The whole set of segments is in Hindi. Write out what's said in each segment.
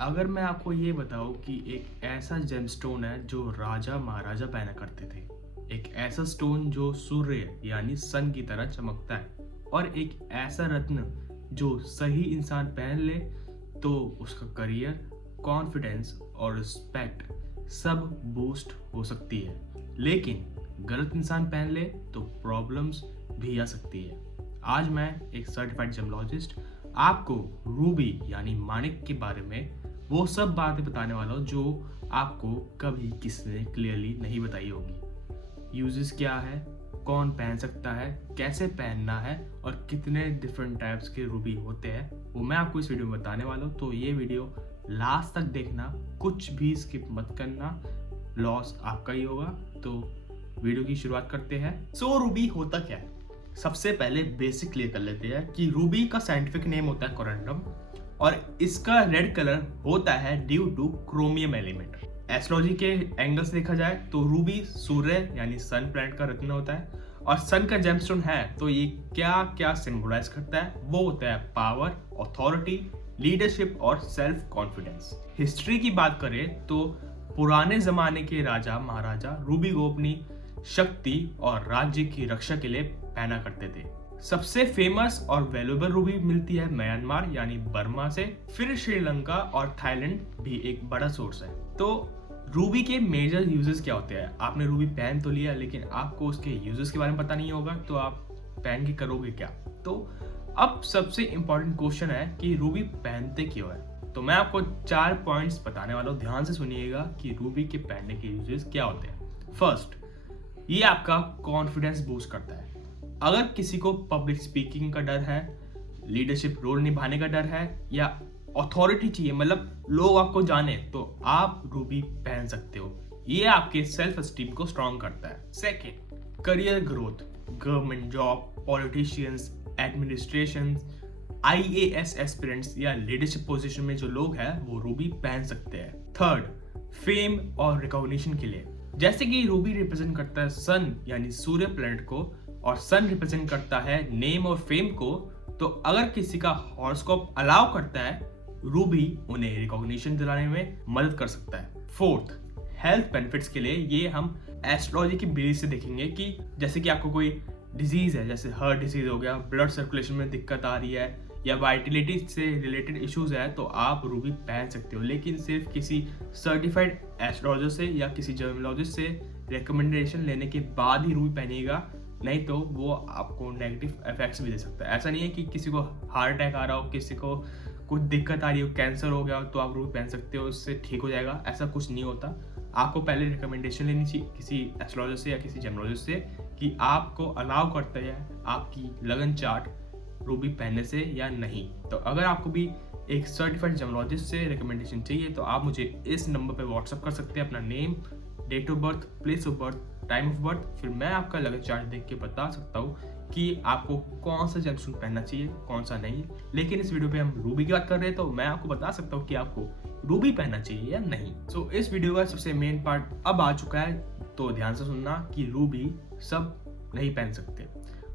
अगर मैं आपको ये बताऊं कि एक ऐसा जेमस्टोन है जो राजा महाराजा पहना करते थे, एक ऐसा स्टोन जो सूर्य यानी सन की तरह चमकता है, और एक ऐसा रत्न जो सही इंसान पहन ले तो उसका करियर, कॉन्फिडेंस और रिस्पेक्ट सब बूस्ट हो सकती है, लेकिन गलत इंसान पहन ले तो प्रॉब्लम्स भी आ सकती है। आज मैं एक सर्टिफाइड जेमोलॉजिस्ट आपको रूबी यानी माणिक के बारे में वो सब बातें बताने वाला हूँ जो आपको कभी किसी ने क्लियरली नहीं बताई होगी। यूजेस क्या है, कौन पहन सकता है, कैसे पहनना है और कितने डिफरेंट टाइप्स के रूबी होते हैं, वो मैं आपको इस वीडियो में बताने वाला हूँ। तो ये वीडियो लास्ट तक देखना, कुछ भी स्किप मत करना, लॉस आपका ही होगा। तो वीडियो की शुरुआत करते हैं। सो रूबी होता क्या है? सबसे पहले बेसिक क्लियर कर लेते हैं कि रूबी का साइंटिफिक नेम होता है कोरंडम, और इसका रेड कलर होता है due two chromium element. Astrology के एंगल से देखा जाए तो रूबी सूर्य यानी सन प्लैनेट का रत्न होता है, और सन का जेमस्टोन है तो ये क्या क्या सिंबलाइज करता है? वो होता है पावर, अथॉरिटी, लीडरशिप और सेल्फ कॉन्फिडेंस। हिस्ट्री की बात करें तो पुराने जमाने के राजा महाराजा रूबी को अपनी शक्ति और राज्य की रक्षा के लिए पहना करते थे। सबसे फेमस और वैल्यूएबल रूबी मिलती है म्यांमार यानी बर्मा से, फिर श्रीलंका और थाईलैंड भी एक बड़ा सोर्स है। तो रूबी के मेजर यूजेस क्या होते हैं? आपने रूबी पहन तो लिया, लेकिन आपको उसके यूजेस के बारे में पता नहीं होगा, तो आप पहन के करोगे क्या? तो अब सबसे इंपॉर्टेंट क्वेश्चन है कि रूबी पहनते क्यों है। तो मैं आपको 4 पॉइंट्स बताने वाला हूँ, ध्यान से सुनिएगा कि रूबी के पहनने के यूजेस क्या होते हैं। फर्स्ट, ये आपका कॉन्फिडेंस बूस्ट करता है। अगर किसी को पब्लिक स्पीकिंग का डर है, लीडरशिप रोल निभाने का डर है, या अथॉरिटी चाहिए, मतलब लोग आपको जाने, तो आप रूबी पहन सकते हो। ये आपके सेल्फ एस्टीम को स्ट्रॉन्ग करता है। Second, career growth, government job, politicians, administration, IAS aspirants या लीडरशिप पोजीशन में जो लोग हैं वो रूबी पहन सकते हैं। थर्ड, फेम और रिकॉग्निशन के लिए, जैसे कि रूबी रिप्रेजेंट करता है सन यानी सूर्य प्लैनेट को, और सन रिप्रेजेंट करता है नेम और फेम को, तो अगर किसी का हॉरोस्कोप अलाउ करता है, रूबी उन्हें रिकॉग्निशन दिलाने में मदद कर सकता है। फोर्थ, हेल्थ बेनिफिट्स के लिए, ये हम एस्ट्रोलॉजी की बेस से देखेंगे कि जैसे कि आपको कोई डिजीज है, जैसे हार्ट डिजीज हो गया, ब्लड सर्कुलेशन में दिक्कत आ रही है, या वाइटिलिटी से रिलेटेड इश्यूज है, तो आप रूबी पहन सकते हो, लेकिन सिर्फ किसी सर्टिफाइड एस्ट्रोलॉजर से या किसी जर्मोलॉजिस्ट से रिकमेंडेशन लेने के बाद ही रूबी पहनिएगा, नहीं तो वो आपको नेगेटिव इफेक्ट्स भी दे सकता है। ऐसा नहीं है कि किसी को हार्ट अटैक आ रहा हो, किसी को कुछ दिक्कत आ रही हो, कैंसर हो गया हो, तो आप रूबी पहन सकते हो, उससे ठीक हो जाएगा, ऐसा कुछ नहीं होता। आपको पहले रिकमेंडेशन लेनी चाहिए किसी एस्ट्रोलॉजर से या किसी जेमोलॉजिस्ट से कि आपको अलाउ करता है आपकी लगन चार्ट रूबी पहनने से या नहीं। तो अगर आपको भी एक सर्टिफाइड जेमोलॉजिस्ट से रिकमेंडेशन चाहिए तो आप मुझे इस नंबर पे व्हाट्सअप कर सकते हैं, अपना name, date of birth, place of birth, time of birth, फिर मैं आपका लगन चार्ट देख के बता सकता हूँ कि आपको कौन सा जेमस्टोन पहनना चाहिए, कौन सा नहीं। लेकिन इस वीडियो पे हम रूबी की बात कर रहे हैं, तो मैं आपको बता सकता हूँ कि आपको रूबी पहनना चाहिए या नहीं। सो इस वीडियो का सबसे मेन पार्ट अब आ चुका है, तो ध्यान से सुनना कि रूबी सब नहीं पहन सकते।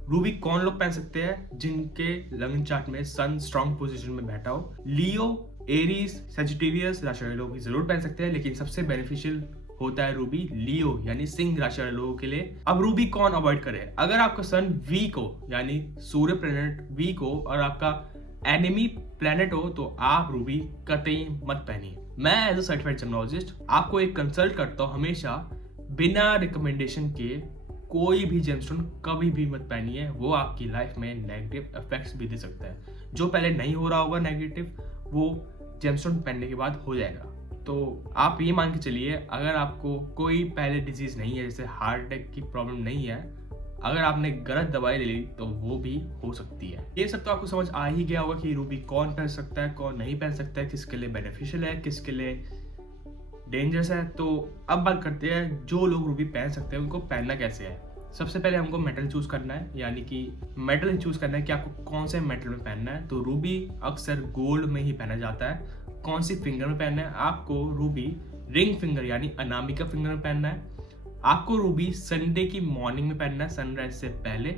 रूबी कौन लोग पहन सकते हैं? जिनके लगन चार्ट में सन स्ट्रॉन्ग पोजीशन में बैठा हो। लियो, एरीज, सेजिटेरियस राशि वाले लोग भी जरूर पहन सकते हैं, लेकिन सबसे बेनिफिशियल होता है रूबी लियो यानी सिंह राशि वाले लोगों के लिए। अब रूबी कौन अवॉइड करे? अगर आपका सन वीक हो यानी सूर्य प्लैनेट वीक हो और आपका एनिमी प्लैनेट हो, तो आप रूबी कतई मत पहनिए। मैं एज अ सर्टिफाइड जेमोलॉजिस्ट आपको एक कंसल्ट करता हूँ, हमेशा बिना रिकमेंडेशन के कोई भी जेमस्टोन कभी भी मत पहनिए, वो आपकी लाइफ में नेगेटिव इफेक्ट्स भी दे सकता है। जो पहले नहीं हो रहा होगा नेगेटिव, वो जेमस्टोन पहनने के बाद हो जाएगा। तो आप ये मान के चलिए, अगर आपको कोई पहले डिजीज नहीं है, जैसे हार्ट अटैक की प्रॉब्लम नहीं है, अगर आपने गलत दवाई ले ली तो वो भी हो सकती है। ये सब तो आपको समझ आ ही गया होगा कि रूबी कौन पहन सकता है, कौन नहीं पहन सकता है, किसके लिए बेनिफिशियल है, किसके लिए डेंजरस है। तो अब बात करते हैं जो लोग रूबी पहन सकते हैं उनको पहनना कैसे है। सबसे पहले हमको मेटल चूज करना है, यानी कि मेटल चूज करना है कि आपको कौन से मेटल में पहनना है। तो रूबी अक्सर गोल्ड में ही पहना जाता है। कौन सी फिंगर में पहनना है? आपको रूबी रिंग फिंगर यानी अनामिका फिंगर में पहनना है। आपको रूबी संडे की मॉर्निंग में पहनना है, सनराइज से पहले।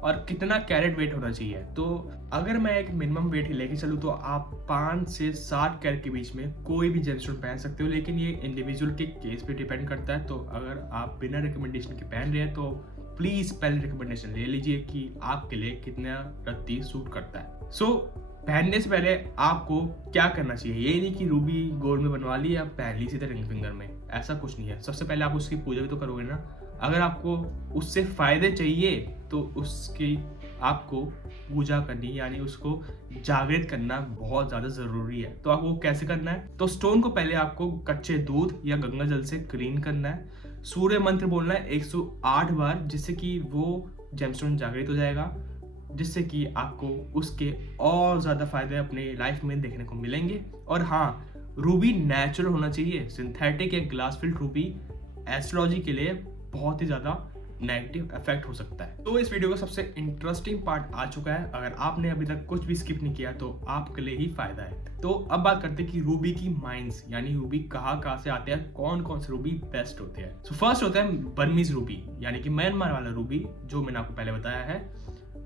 और कितना कैरेट वेट होना चाहिए। तो अगर मैं एक मिनिमम वेट लेके चलूँ तो आप 5 से 7 कैरेट के बीच में कोई भी जेमस्टोन पहन सकते हो, लेकिन ये इंडिविजुअल के केस पे डिपेंड करता है। तो अगर आप बिना रिकमेंडेशन के पहन रहे हैं तो प्लीज पहले रिकमेंडेशन ले लीजिए कि आपके लिए कितना रत्ती सूट करता है। सो पहनने से पहले आपको क्या करना चाहिए, ये नहीं कि रूबी गोल्ड में बनवा ली या पहन ली सीधे रिंग फिंगर में, ऐसा कुछ नहीं है। सबसे पहले आप उसकी पूजा भी तो करोगे ना। अगर आपको उससे फायदे चाहिए तो उसकी आपको पूजा करनी यानी उसको जागृत करना बहुत ज़्यादा ज़रूरी है। तो आपको कैसे करना है, तो स्टोन को पहले आपको कच्चे दूध या गंगा जल से क्लीन करना है, सूर्य मंत्र बोलना है 108 बार, जिससे कि वो जेमस्टोन जागृत हो जाएगा, जिससे कि आपको उसके और ज़्यादा फायदे अपने लाइफ में देखने को मिलेंगे। और हाँ, रूबी नेचुरल होना चाहिए। सिंथेटिक या ग्लास फिल्ड रूबी एस्ट्रोलॉजी के लिए बहुत ही ज़्यादा नेगेटिव इफेक्ट हो सकता है। तो इस वीडियो का सबसे इंटरेस्टिंग पार्ट आ चुका है। अगर आपने अभी तक कुछ भी स्किप नहीं किया तो आपके लिए ही फायदा है। तो अब बात करते हैं कि रूबी की माइंस यानी रूबी कहाँ से आते हैं, कौन कौन से रूबी बेस्ट होते हैं। सो फर्स्ट होता है बर्मीज रूबी यानी कि म्यांमार वाला रूबी, जो मैंने आपको पहले बताया है।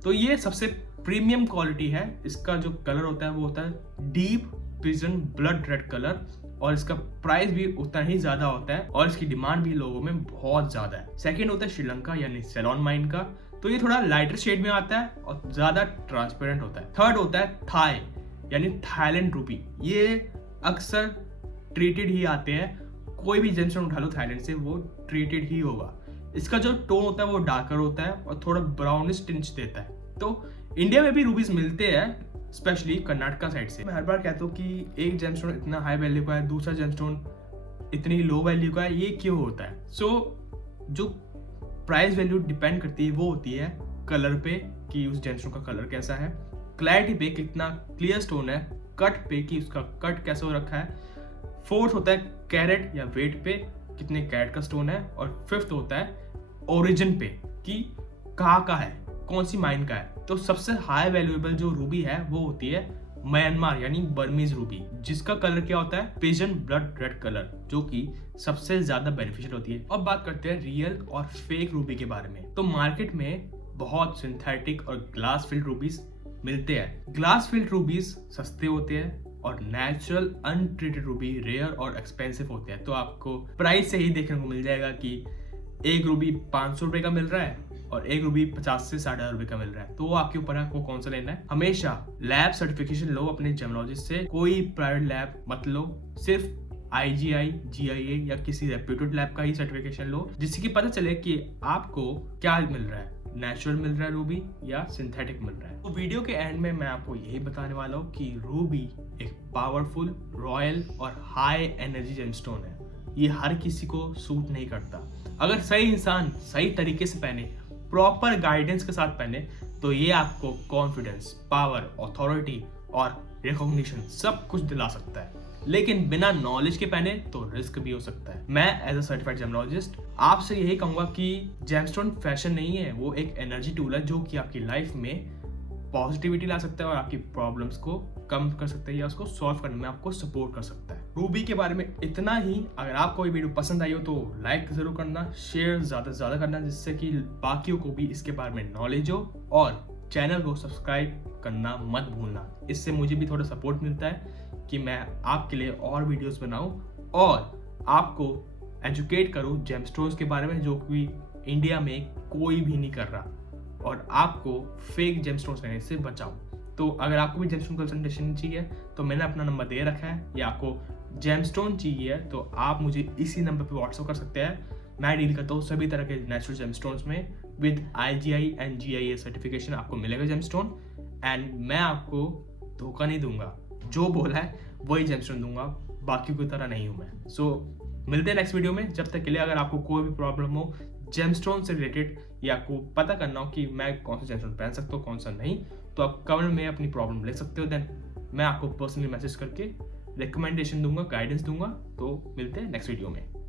तो ये सबसे प्रीमियम क्वालिटी है। इसका जो कलर होता है वो होता है deep pigeon blood red colour, और इसका प्राइस भी उतना ही ज्यादा होता है और इसकी डिमांड भी लोगों में बहुत ज्यादा है। सेकंड होता है श्रीलंका यानी सेलोन माइन का। तो ये थोड़ा लाइटर शेड में आता है और ज्यादा ट्रांसपेरेंट होता है। थर्ड होता है थाई यानी थाईलैंड रूबी। ये अक्सर ट्रीटेड ही आते हैं, कोई भी जेमस्टोन उठा लो थाईलैंड से वो ट्रीटेड ही होगा। इसका जो टोन होता है वो डार्कर होता है और थोड़ा ब्राउनिश टिंच देता है। तो इंडिया में भी रूबीज मिलते हैं, स्पेशली कर्नाटका साइड से। मैं हर बार कहता हूँ कि एक जेमस्टोन इतना हाई वैल्यू का है, दूसरा जेमस्टोन इतनी लो वैल्यू का है, ये क्यों होता है। जो प्राइस वैल्यू डिपेंड करती है वो होती है कलर पे कि उस जेमस्टोन का कलर कैसा है, क्लैरिटी पे कितना क्लियर स्टोन है, कट पे कि उसका कट कैसे हो रखा है, फोर्थ होता है कैरेट या वेट पे कितने कैरेट का स्टोन है, और फिफ्थ होता है ओरिजिन पे कि कहाँ का है, कौन सी माइन का है। तो सबसे हाई वैल्यूएबल जो रूबी है वो होती है म्यांमार यानी बर्मीज रूबी, जिसका कलर क्या होता है पिजन ब्लड रेड कलर, जो कि सबसे ज्यादा बेनिफिशियल होती है। अब बात करते हैं रियल और फेक रूबी के बारे में। तो मार्केट में बहुत सिंथेटिक और ग्लास फिल्ड रूबीज मिलते हैं। ग्लास फिल्ड रूबीज सस्ते होते हैं और नेचुरल अनट्रीटेड रूबी रेयर और एक्सपेंसिव होते हैं। तो आपको प्राइस से ही देखने को मिल जाएगा कि एक रूबी 500 रुपए का मिल रहा है और एक रूबी 50 से 60 रुपए का मिल रहा है। तो वो आपके ऊपर है आपको कौन सा लेना है। हमेशा लैब सर्टिफिकेशन लो अपने जेमोलॉजिस्ट से, कोई प्राइवेट लैब मत लो, सिर्फ IGI, GIA या किसी रेप्यूटेड लैब का ही सर्टिफिकेशन लो, जिससे कि पता चले कि आपको क्या मिल रहा है, नेचुरल मिल रहा है रूबी या सिंथेटिक मिल रहा है। तो वीडियो के एंड में मैं आपको यही बताने वाला हूँ कि रूबी एक पावरफुल, रॉयल और हाई एनर्जी जेमस्टोन है। ये हर किसी को सूट नहीं करता। अगर सही इंसान सही तरीके से पहने, प्रॉपर गाइडेंस के साथ पहने, तो ये आपको कॉन्फिडेंस, पावर, अथॉरिटी और रिकॉग्निशन सब कुछ दिला सकता है। लेकिन बिना नॉलेज के पहने तो रिस्क भी हो सकता है। मैं एज अ सर्टिफाइड जेमोलॉजिस्ट आपसे यही कहूंगा कि जेमस्टोन फैशन नहीं है, वो एक एनर्जी टूल है जो कि आपकी लाइफ में पॉजिटिविटी ला सकता है और आपकी प्रॉब्लम्स को कम कर सकता है या उसको सॉल्व करने में आपको सपोर्ट कर सकता है। रूबी के बारे में इतना ही। अगर आपको ये वीडियो पसंद आई हो तो लाइक जरूर करना, शेयर ज्यादा से ज्यादा करना, जिससे कि बाकियों को भी इसके बारे में नॉलेज हो, और चैनल को सब्सक्राइब करना मत भूलना। इससे मुझे भी थोड़ा सपोर्ट मिलता है कि मैं आपके लिए और वीडियोस बनाऊं और आपको एजुकेट करूं जेमस्टोन्स के बारे में, जो कि इंडिया में कोई भी नहीं कर रहा, और आपको फेक जेमस्टोन्स लेने से बचाऊं। तो अगर आपको भी जेमस्टोन कंसल्टेशन चाहिए तो मैंने अपना नंबर दे रखा है, या आपको जेमस्टोन चाहिए तो आप मुझे इसी नंबर पे व्हाट्सएप कर सकते हैं। मैं डील करता हूँ सभी तरह के नेचुरल जेमस्टोन्स में with IGI and GIA certification आपको मिलेगा जेमस्टोन, एंड मैं आपको धोखा नहीं दूंगा, जो बोला है वही जेमस्टोन दूंगा, बाकी की तरह नहीं हूँ मैं। सो मिलते हैं नेक्स्ट वीडियो में। जब तक के लिए अगर आपको कोई भी प्रॉब्लम हो जेमस्टोन से रिलेटेड, या आपको पता करना हो कि मैं कौन सा जेमस्टोन पहन सकता हूँ कौन सा नहीं, तो आप कमेंट में अपनी प्रॉब्लम लिख सकते हो। देन मैं आपको पर्सनली मैसेज करके रिकमेंडेशन दूंगा, गाइडेंस दूंगा। तो मिलते हैं नेक्स्ट वीडियो में।